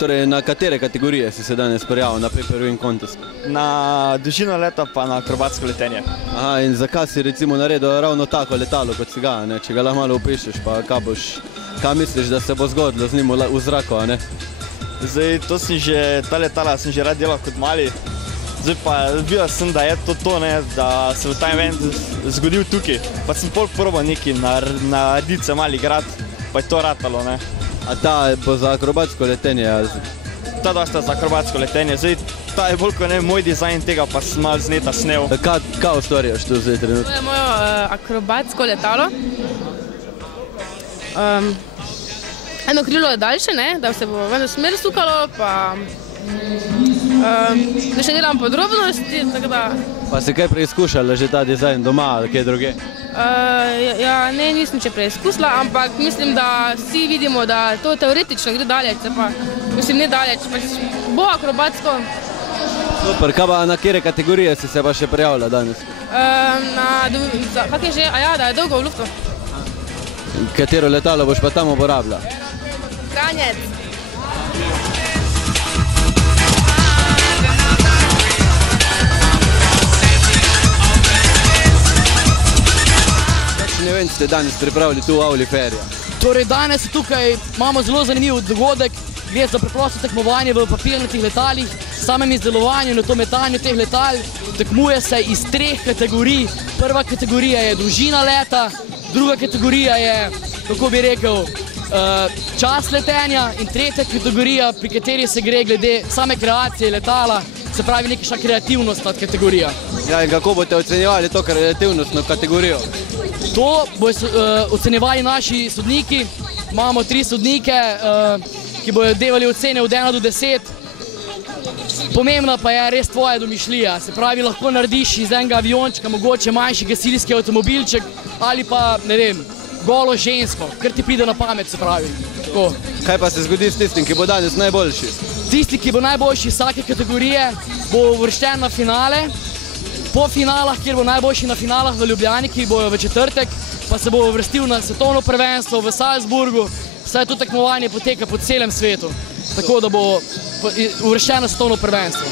Torej, na katere kategorije si se danes prijavil na pay-per-view contest? Na dolžino leta pa na akrobatsko letenje. Aha, in zakaj si recimo naredil ravno tako letalo kot si ga, ne? Če ga lahko malo opišeš, pa kaj misliš, da se bo zgodilo z njim v zraku, a ne? Zdaj, ta letala sem že rad delal kot mali. Zdaj pa videl sem, da je to, ne, da se v ta event zgodil tukaj. Pa sem probal nekaj narediti se mali grad, pa je to ratalo, ne. A ta bo za akrobatsko letenje? Ta dosta za akrobatsko letenje. Zdaj, ta je bolj kot ne moj dizajn tega, pa sem malo z neta snel. Kaj ustvarjaš tu zdaj trenutno? To je mojo akrobatsko letalo. Eno krilo je daljše, ne, da se bo v eno smer sukalo, pa da še delam podrobnosti, tako da... Pa si kaj preizkušala že ta dizajn doma ali kje druge? Ja, ne, nisem še preizkusila, ampak mislim, da vsi vidimo, da to teoretično gre daleč, pa mislim, ne daleč, pač bo akrobatsko. Super, kaj pa na kere kategorije si se pa še prijavila danes? Kak je že? A ja, da je dolgo v luftu. Katero letalo boš pa tam uporabila? Kranjec. Kakšen event ste danes pripravili tu v Auli Ferija? Torej, danes tukaj imamo zelo zanimiv dogodek. Gre za preprosto tekmovanje v papirnatih letalih, samem izdelovanju in metanju teh letal. Tekmuje se iz 3 kategorij. Prva kategorija je dolžina leta, druga kategorija je, kako bi rekel, čas letenja in tretja kategorija, pri kateri se gre glede same kreacije letala, se pravi nekakšna kreativnost nad kategorija. Ja, in kako boste ocenjevali to kreativnostno kategorijo? To bodo ocenjevali naši sodniki. Imamo 3 sodnike, ki bodo devali ocene od 1 do 10. Pomembna pa je res tvoja domišljija. Se pravi, lahko narediš iz enega aviončka mogoče manjši gasilski avtomobilček ali pa, ne vem, golo žensko, kar ti pride na pamet, se pravi. Tako. Kaj pa se zgodi s tistim, ki bo danes najboljši? Tisti, ki bo najboljši iz vsake kategorije, bo uvrščen na finale. Po finalah, kjer bo najboljši na finalah v Ljubljani, ki bojo v četrtek, pa se bo uvrstil na svetovno prvenstvo v Salzburgu. Saj to tekmovanje poteka po celem svetu, tako da bo uvrščen na svetovno prvenstvo.